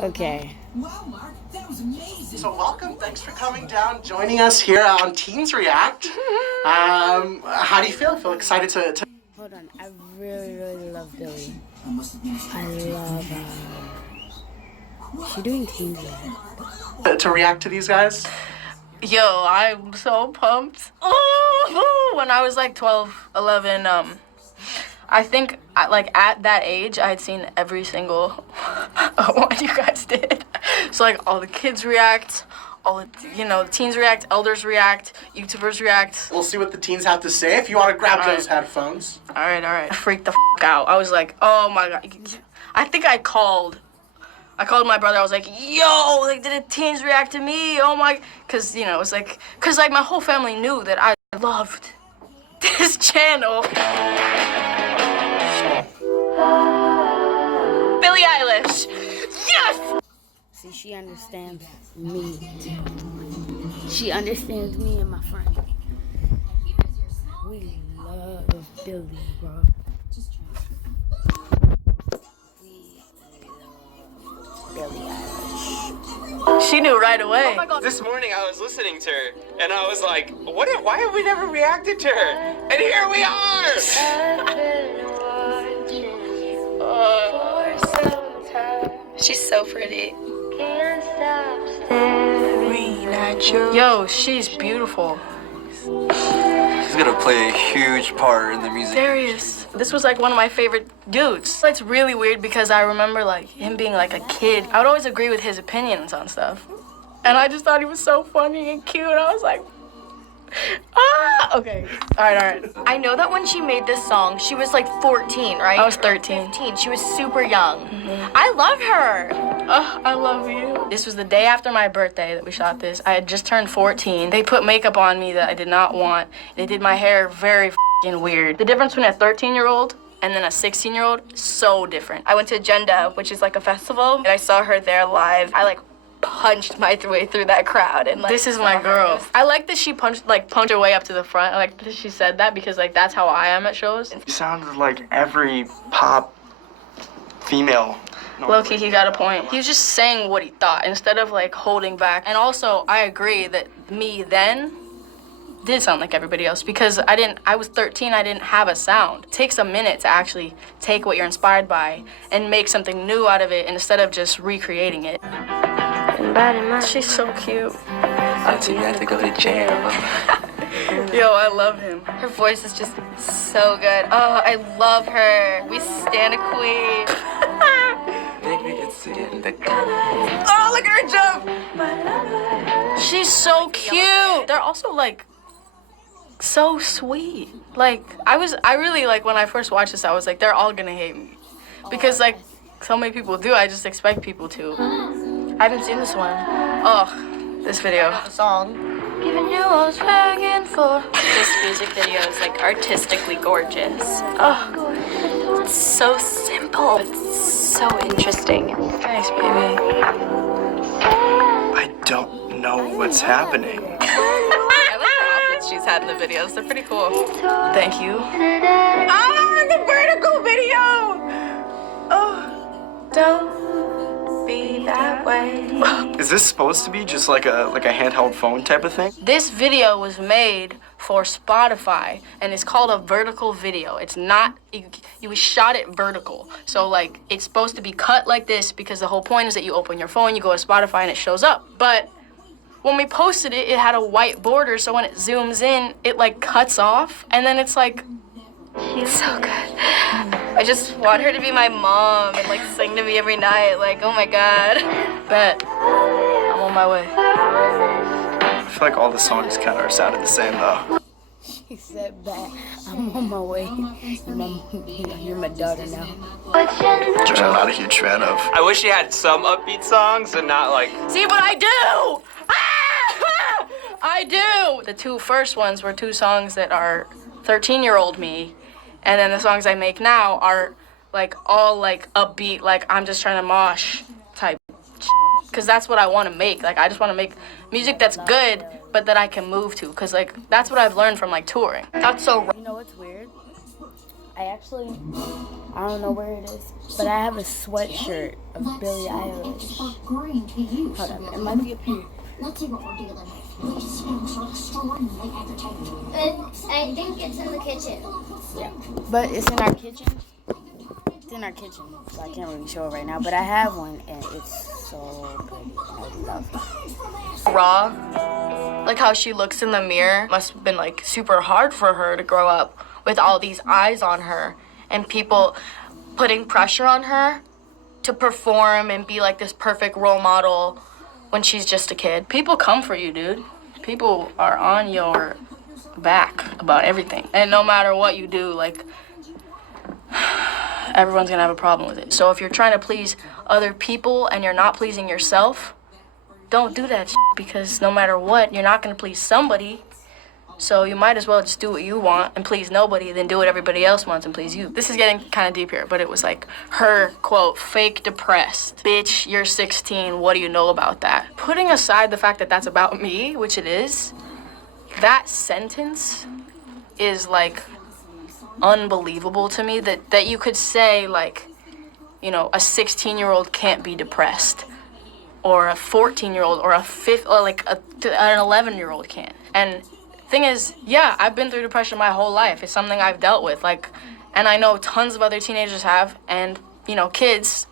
Okay. So welcome, thanks for coming down, joining us here on Teens React. How do you feel? Feel excited to... Hold on, I really love Billy. I love her. She doing Teens React. to react to these guys? Yo, I'm so pumped. Oh, when I was like 12, 11, I think at that age, I had seen every single one you guys did. So like all the kids react, all the, the teens react, elders react, YouTubers react. We'll see what the teens have to say if you want to grab those headphones. All right. I freaked the out. I was like, oh my God. I think I called my brother. I was like, yo, like, did the teens react to me? Oh my, cause it was like, cause like my whole family knew that I loved this channel. Billie Eilish, yes! See, she understands me. She understands me and my friend. We love Billie, bro. Billie Eilish. She knew right away. Oh my God. This morning I was listening to her, and I was like, why have we never reacted to her? And here we are! She's so pretty. Yo, she's beautiful. He's gonna play a huge part in the music. Darius. This was like one of my favorite dudes. It's really weird because I remember like him being like a kid. I would always agree with his opinions on stuff. And I just thought he was so funny and cute. I was like, okay. All right. I know that when she made this song, she was like 14, right? I was 13. 15. She was super young. Mm-hmm. I love her. Oh, I love you. This was the day after my birthday that we shot this. I had just turned 14. They put makeup on me that I did not want. They did my hair very weird. The difference between a 13-year-old and then a 16-year-old, so different. I went to Agenda, which is like a festival, and I saw her there live. I punched my way through that crowd and this is my girl. I like that she punched her way up to the front. I like that she said that because that's how I am at shows. You sounded like every pop female. Low-key, he got a point. He was just saying what he thought instead of holding back. And also, I agree that me then did sound like everybody else because I was 13, I didn't have a sound. It takes a minute to actually take what you're inspired by and make something new out of it instead of just recreating it. She's so cute. Auntie, you have to go to jail. Yo, I love him. Her voice is just so good. Oh, I love her. We stand a queen. Baby, it's in the... Oh, look at her jump. She's so cute. They're also so sweet. I really when I first watched this, I was like, they're all gonna hate me. Because so many people do, I just expect people to. I haven't seen this one. Oh, this video. The song. Giving you I was begging for. This music video is artistically gorgeous. Oh, it's so simple. It's so interesting. Thanks, baby. I don't know what's happening. I like the outfits she's had in the videos. They're pretty cool. Thank you. Oh, the vertical video. Oh, don't be that way. Is this supposed to be just like a handheld phone type of thing? This video was made for Spotify and it's called a vertical video. It's not, you shot it vertical. So it's supposed to be cut like this because the whole point is that you open your phone, you go to Spotify and it shows up. But when we posted it, it had a white border, so when it zooms in, it cuts off and then it's She's so good. I just want her to be my mom and sing to me every night. Oh my God. Bet. I'm on my way. I feel like all the songs kind of sounded the same though. She said back, I'm on my way. And you're my daughter now. Which I'm not a huge fan of. I wish she had some upbeat songs and not See, but I do! Ah! I do! The two first ones were two songs that are 13-year-old me. And then the songs I make now are all upbeat, I'm just trying to mosh type. Because that's what I want to make. I just want to make music that's good, but that I can move to. Because that's what I've learned from touring. That's so You know what's weird? I don't know where it is, but I have a sweatshirt of Billie Eilish. Hold up, it might be up here. Let's see what we're dealing with. I think it's in the kitchen. Yeah, but it's in our kitchen. It's in our kitchen, so I can't really show it right now. But I have one, and it's so pretty. I love it. Raw, like how she looks in the mirror, must have been like super hard for her to grow up with all these eyes on her and people putting pressure on her to perform and be like this perfect role model when she's just a kid. People come for you, dude. People are on your back about everything. And no matter what you do, like, everyone's gonna have a problem with it. So if you're trying to please other people and you're not pleasing yourself, don't do that shit, because no matter what, you're not gonna please somebody. So you might as well just do what you want and please nobody, than do what everybody else wants and please you. This is getting kind of deep here, but it was like her quote, fake depressed. Bitch, you're 16, what do you know about that? Putting aside the fact that that's about me, which it is, that sentence is like unbelievable to me, that you could say like, you know, a 16-year-old can't be depressed, or a 14-year-old, or an 11-year-old can. And thing is, yeah, I've been through depression my whole life. It's something I've dealt with, like, and I know tons of other teenagers have, and, you know, kids,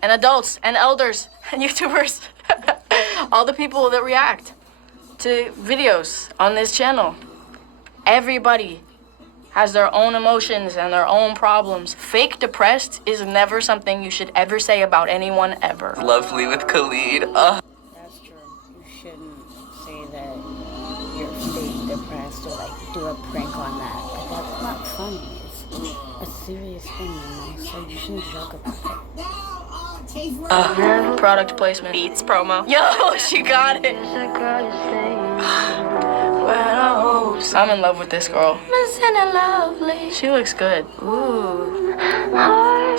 and adults, and elders, and YouTubers, all the people that react to videos on this channel. Everybody has their own emotions and their own problems. Fake depressed is never something you should ever say about anyone ever. Lovely with Khalid. That's true. You shouldn't say that you're fake depressed or like do a prank on that. But that's not funny. It's a serious thing, you know. So you shouldn't joke about it. Product placement. Beats promo. Yo, she got it. I'm in love with this girl. She looks good. Ooh.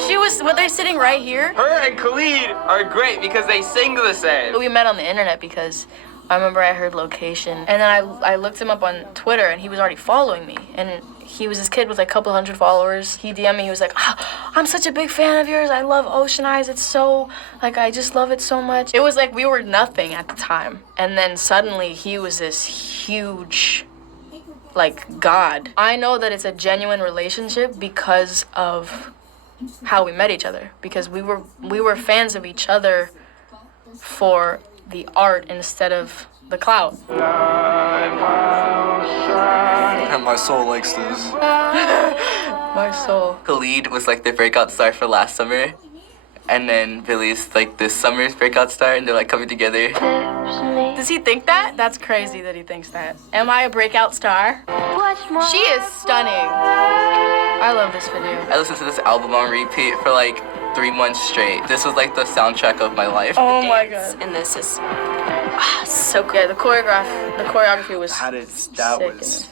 She was, well, they're sitting right here. Her and Khalid are great because they sing the same. We met on the internet because I remember I heard Location. And then I looked him up on Twitter and he was already following me. And he was this kid with like a couple hundred followers. He DM'd me, he was like, I'm such a big fan of yours. I love Ocean Eyes. It's so, like, I just love it so much. It was like we were nothing at the time. And then suddenly he was this huge, like, god. I know that it's a genuine relationship because of how we met each other. Because we were fans of each other for the art instead of the clout. And my soul likes this. My soul. Khalid was like the breakout star for last summer. And then Billy's like this summer's breakout star, and they're like coming together. Does he think that? That's crazy that he thinks that. Am I a breakout star? She is stunning. I love this video. I listened to this album on repeat for like 3 months straight. This was like the soundtrack of my life. Oh my god. And this is so cool. Yeah, the choreography was That sick. was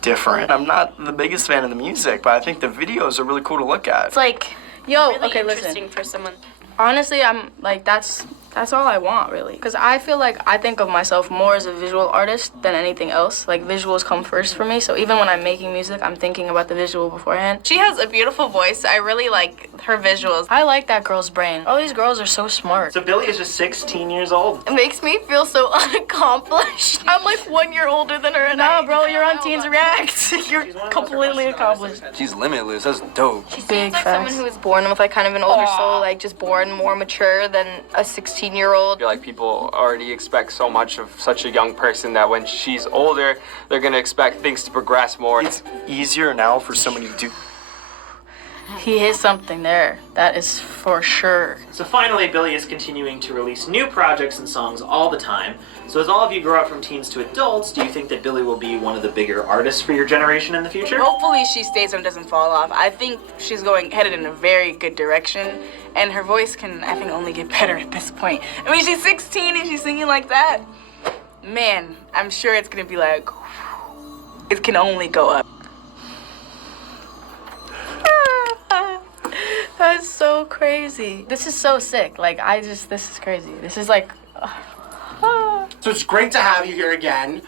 different. I'm not the biggest fan of the music, but I think the videos are really cool to look at. It's like, yo, Really okay, interesting listen. for someone. Honestly, I'm like, that's all I want, really. Because I feel like I think of myself more as a visual artist than anything else. Like, visuals come first for me. So even when I'm making music, I'm thinking about the visual beforehand. She has a beautiful voice. I really like her visuals. I like that girl's brain. All these girls are so smart. So Billy is just 16 years old. It makes me feel so unaccomplished. I'm like 1 year older than her, and No, bro, you're on Teens React. You're completely accomplished. She's limitless. That's dope. She Big seems like facts. someone who was born with like kind of an older soul, like just born more mature than a 16-year-old. I feel like people already expect so much of such a young person that when she's older, they're gonna expect things to progress more. It's easier now for somebody to do. He hit something there. That is for sure. So finally, Billy is continuing to release new projects and songs all the time. So as all of you grow up from teens to adults, do you think that Billy will be one of the bigger artists for your generation in the future? Hopefully she stays and doesn't fall off. I think she's headed in a very good direction, and her voice can, I think, only get better at this point. I mean, she's 16 and she's singing like that. Man, I'm sure it's gonna be like, it can only go up. That's so crazy. This is so sick. Like, this is crazy. This is like, So it's great to have you here again.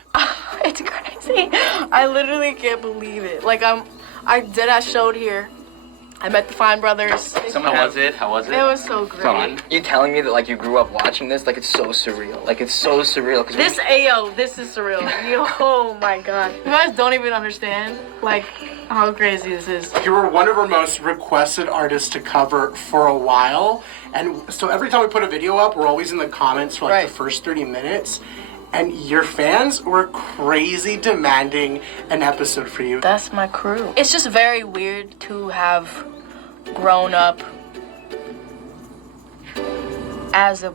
it's crazy. I literally can't believe it. Like, I did. I showed here. I met the Fine Brothers. How was it? How was it? It was so great. Fun. You telling me that like you grew up watching this? Like it's so surreal. Like it's so surreal. Cause This this is surreal. Oh my god. You guys don't even understand like how crazy this is. You were one of our most requested artists to cover for a while, and so every time we put a video up, we're always in the comments for like the first 30 minutes. And your fans were crazy demanding an episode for you. That's my crew. It's just very weird to have grown up as a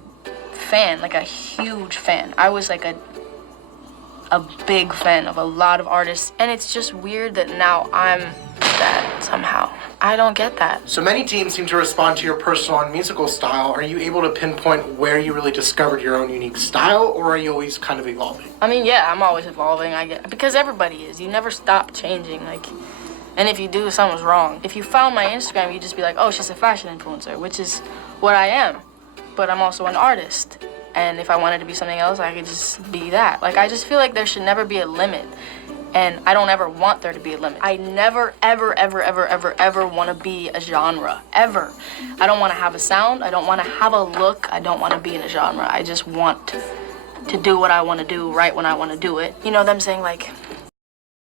fan, like a huge fan. I was like a big fan of a lot of artists, and it's just weird that now I'm that somehow. I don't get that. So many teens seem to respond to your personal and musical style. Are you able to pinpoint where you really discovered your own unique style, or are you always kind of evolving? I mean, yeah, I'm always evolving. Because everybody is. You never stop changing. And if you do, something's wrong. If you found my Instagram, you'd just be like, oh, she's a fashion influencer, which is what I am. But I'm also an artist. And if I wanted to be something else, I could just be that. I just feel like there should never be a limit. And I don't ever want there to be a limit. I never, ever, ever, ever, ever, ever want to be a genre. Ever. I don't want to have a sound. I don't want to have a look. I don't want to be in a genre. I just want to do what I want to do right when I want to do it. You know them saying